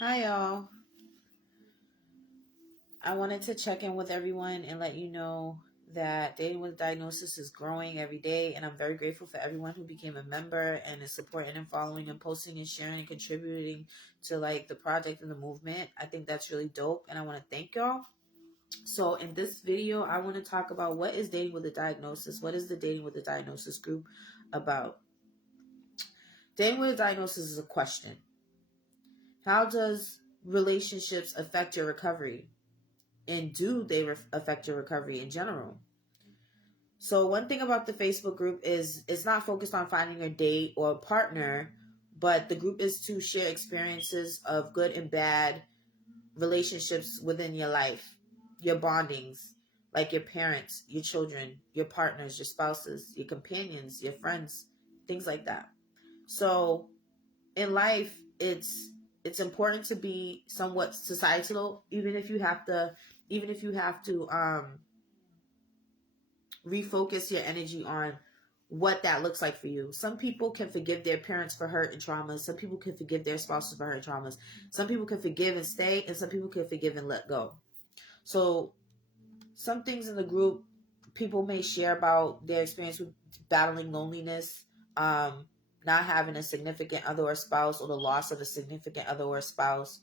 Hi, y'all. I wanted to check in with everyone and let you know that Dating with Diagnosis is growing every day, and I'm very grateful for everyone who became a member and is supporting and following and posting and sharing and contributing to the project and the movement. I think that's really dope, and I want to thank y'all. So in this video, I want to talk about what is Dating with a Diagnosis. What is the Dating with a Diagnosis group about? Dating with a Diagnosis is a question. How does relationships affect your recovery? And do they affect your recovery in general? So one thing about the Facebook group is it's not focused on finding a date or a partner, but the group is to share experiences of good and bad relationships within your life, your bondings, like your parents, your children, your partners, your spouses, your companions, your friends, things like that. So in life, it's important to be somewhat societal, even if you have to refocus your energy on what that looks like for you. Some people can forgive their parents for hurt and traumas. Some people can forgive their spouses for hurt and traumas. Some people can forgive and stay, and some people can forgive and let go. So some things in the group, people may share about their experience with battling loneliness, not having a significant other or spouse, or the loss of a significant other or spouse,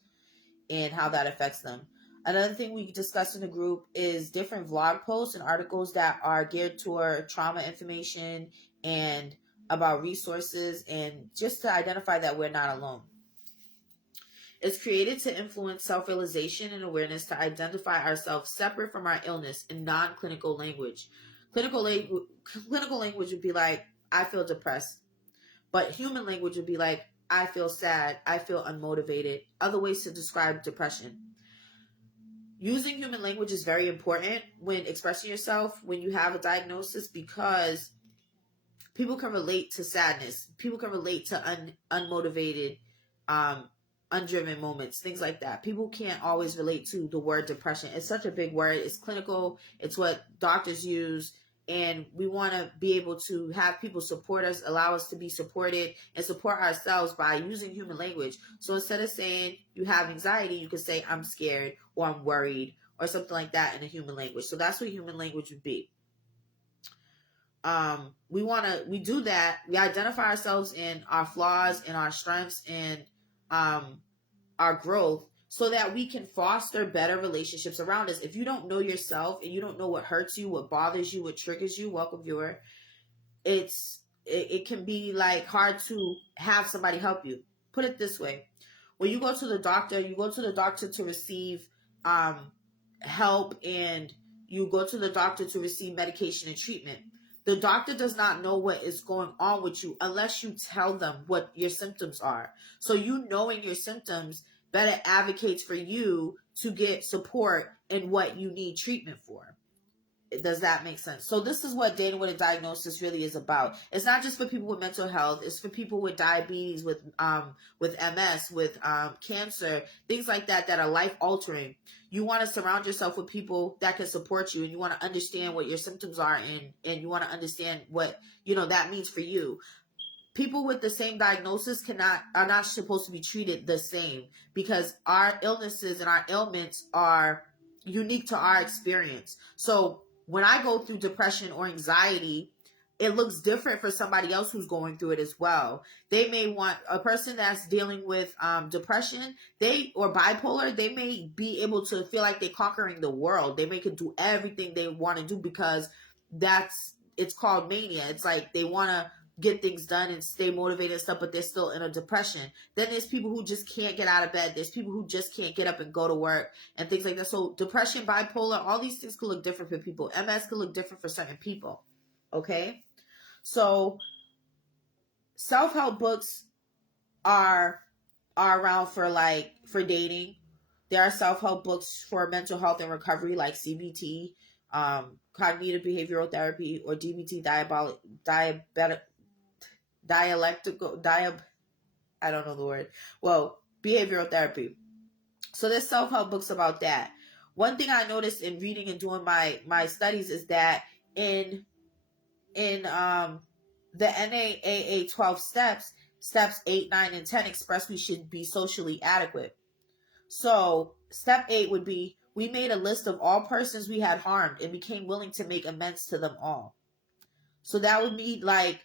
and how that affects them. Another thing we discussed in the group is different vlog posts and articles that are geared toward trauma information and about resources, and just to identify that we're not alone. It's created to influence self-realization and awareness, to identify ourselves separate from our illness in non-clinical language. Clinical language would be like, I feel depressed. But human language would be like, I feel sad, I feel unmotivated. Other ways to describe depression. Using human language is very important when expressing yourself when you have a diagnosis, because people can relate to sadness. People can relate to unmotivated, undriven moments, things like that. People can't always relate to the word depression. It's such a big word. It's clinical. It's what doctors use. And we want to be able to have people support us, allow us to be supported, and support ourselves by using human language. So instead of saying you have anxiety, you could say I'm scared or I'm worried or something like that in a human language. So that's what human language would be. We do that. We identify ourselves in our flaws and our strengths and our growth, so that we can foster better relationships around us. If you don't know yourself and you don't know what hurts you, what bothers you, what triggers you, welcome viewer, it can be like hard to have somebody help you. Put it this way. When you go to the doctor, to receive help, and you go to the doctor to receive medication and treatment. The doctor does not know what is going on with you unless you tell them what your symptoms are. So you knowing your symptoms better advocates for you to get support in what you need treatment for. Does that make sense? So this is what dating with a diagnosis really is about. It's not just for people with mental health. It's for people with diabetes, with MS, with cancer, things like that are life altering. You want to surround yourself with people that can support you, and you want to understand what your symptoms are, and you want to understand what that means for you. People with the same diagnosis are not supposed to be treated the same, because our illnesses and our ailments are unique to our experience. So when I go through depression or anxiety, it looks different for somebody else who's going through it as well. They may want a person that's dealing with depression, or bipolar. They may be able to feel like they're conquering the world. They may can do everything they want to do, because it's called mania. It's like they want to get things done and stay motivated and stuff, but they're still in a depression. Then there's people who just can't get out of bed. There's people who just can't get up and go to work and things like that. So depression, bipolar, all these things could look different for people. MS could look different for certain people. Okay? So self-help books are around for dating. There are self-help books for mental health and recovery, like CBT, cognitive behavioral therapy, or DBT, I don't know the word. Well, behavioral therapy. So there's self-help books about that. One thing I noticed in reading and doing my studies is that in the NAAA 12 steps 8, 9, and 10 express we should be socially adequate. So step 8 would be, we made a list of all persons we had harmed and became willing to make amends to them all. So that would be like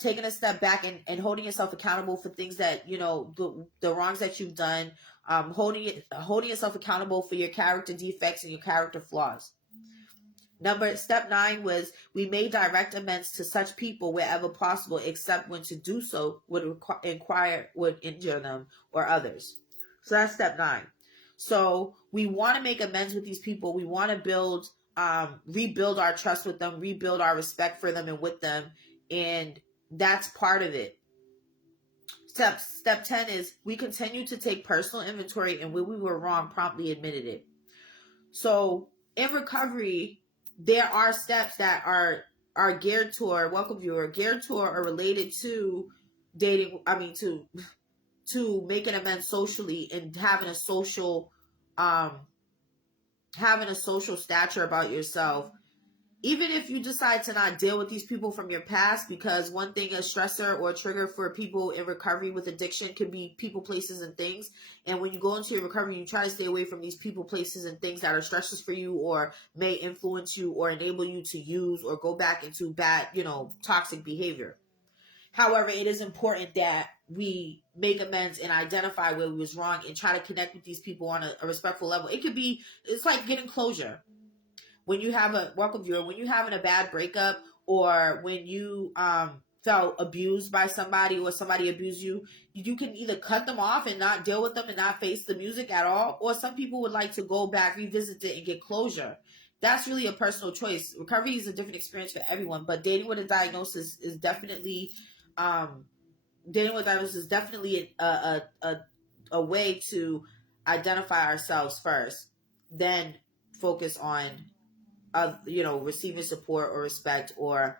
taking a step back and holding yourself accountable for things that, you know, the wrongs that you've done, holding yourself accountable for your character defects and your character flaws. Step 9 was, we made direct amends to such people wherever possible, except when to do so would injure them or others. So that's step 9. So we want to make amends with these people. We want to rebuild our trust with them, rebuild our respect for them and with them. And that's part of it. Step 10 is, we continue to take personal inventory, and when we were wrong, promptly admitted it. So in recovery, there are steps that are geared toward, welcome viewer, geared toward or related to dating. I mean, to making amends socially and having a social stature about yourself. Even if you decide to not deal with these people from your past, because one thing, a stressor or a trigger for people in recovery with addiction could be people, places, and things. And when you go into your recovery, you try to stay away from these people, places, and things that are stressors for you or may influence you or enable you to use or go back into bad, toxic behavior. However, it is important that we make amends and identify where we was wrong and try to connect with these people on a respectful level. It's like getting closure. When you have when you're having a bad breakup, or when you felt abused by somebody or somebody abused you, you can either cut them off and not deal with them and not face the music at all, or some people would like to go back, revisit it, and get closure. That's really a personal choice. Recovery is a different experience for everyone, but dating with a diagnosis is definitely a way to identify ourselves first, then focus on receiving support or respect, or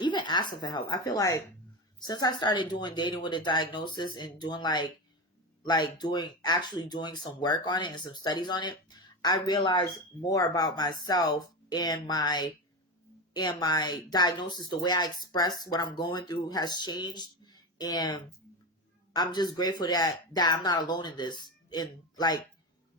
even asking for help. I feel like since I started doing dating with a diagnosis and doing doing some work on it and some studies on it, I realized more about myself and my diagnosis. The way I express what I'm going through has changed, and I'm just grateful that I'm not alone in this. And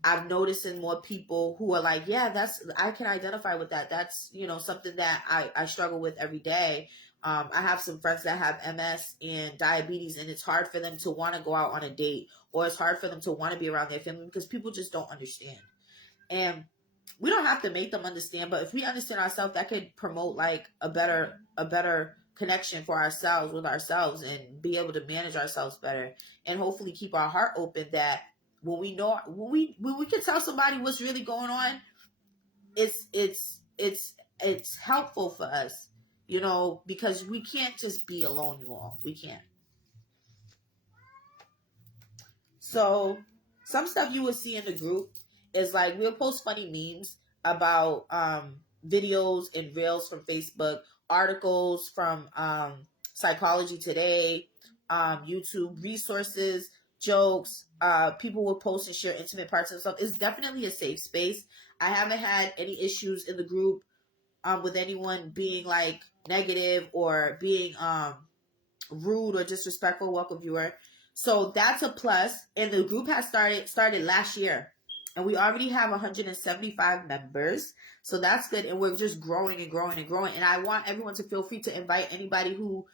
I've noticed in more people who are like, yeah, I can identify with that. That's, something that I struggle with every day. I have some friends that have MS and diabetes, and it's hard for them to want to go out on a date, or it's hard for them to want to be around their family because people just don't understand. And we don't have to make them understand, but if we understand ourselves, that could promote a better connection for ourselves with ourselves, and be able to manage ourselves better, and hopefully keep our heart open, that when we can tell somebody what's really going on, it's helpful for us, because we can't just be alone, you all. We can't. So some stuff you will see in the group is we'll post funny memes about videos and reels from Facebook, articles from Psychology Today, YouTube, resources, jokes. People will post and share intimate parts of stuff. It's definitely a safe space. I haven't had any issues in the group with anyone being negative or being rude or disrespectful. Welcome viewer. So that's a plus. And the group has started last year, and we already have 175 members. So that's good. And we're just growing and growing and growing. And I want everyone to feel free to invite anybody who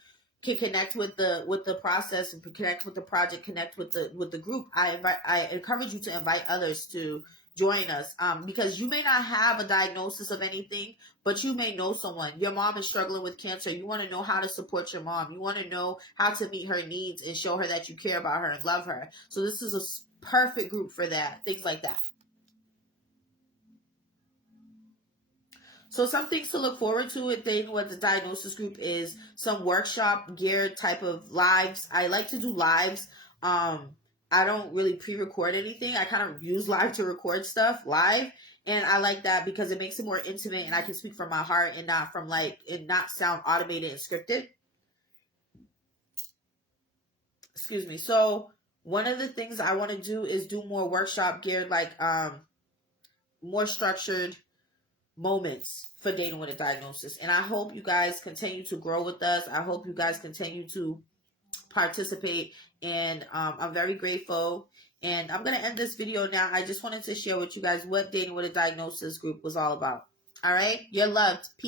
can connect with the process and connect with the project, connect with the group. I encourage you to invite others to join us, because you may not have a diagnosis of anything, but you may know someone. Your mom is struggling with cancer. You want to know how to support your mom. You want to know how to meet her needs and show her that you care about her and love her. So this is a perfect group for that. Things like that. So some things to look forward to with the diagnosis group is some workshop geared type of lives. I like to do lives. I don't really pre-record anything. I kind of use live to record stuff live. And I like that because it makes it more intimate, and I can speak from my heart and not sound automated and scripted. Excuse me. So one of the things I want to do is do more workshop geared, more structured moments for dating with a diagnosis. And I hope you guys continue to grow with us. I hope you guys continue to participate. And I'm very grateful. And I'm going to end this video now. I just wanted to share with you guys what dating with a diagnosis group was all about. All right? You're loved. Peace.